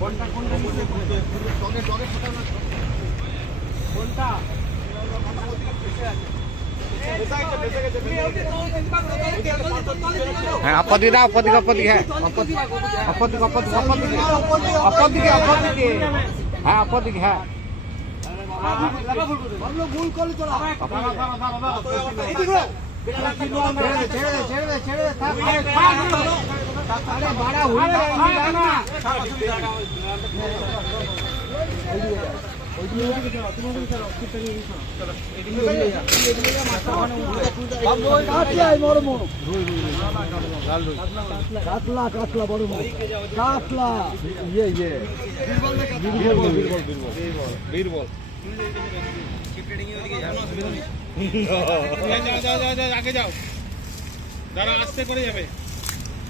কোনটা কোনটা নিচে টগে টগে ফোটা না কোনটা হ্যাঁ অপর দিকে দাও অপর দিকে অপর দিকে হ্যাঁ অপর দিকে অপর দিকে অপর দিকে অপর দিকে অপর দিকে অপর দিকে হ্যাঁ অপর দিকে হ্যাঁ ভাবলো ভুল করলে তোরা অপর কাতলা। কাতলা বড় বড়। কাতলা ইয়ে ইয়ে বীরবল। বীরবল বীরবল। যাও যাও যাও যাও আগে যাও দাঁড়া আস্তে করে যাবে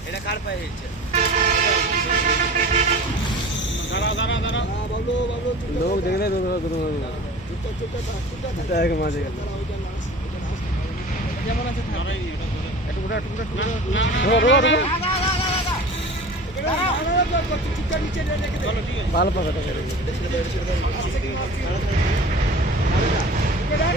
এটা কার পায়ে হচ্ছে দাঁড়া দাঁড়া দাঁড়া বাবলু বাবলু লোক দেখলে চুপটা চুপটা চুপটা থাক। মাঝে গেল দাঁড়া, ওইটা লাশ, ওইটা লাশ। দাঁড়াই নি, এটা ধরে। একটু ঘুরে, একটু ঘুরে, একটু ঘুরে। না, না, না, চুপটা নিচে রেখে দে। চলো ঠিক আছে ভালো পাকাটা করে ছেড়ে দাও এটা দূরে আছি জলে ঢুকি না। নাও আরে এ, বেটা, তুই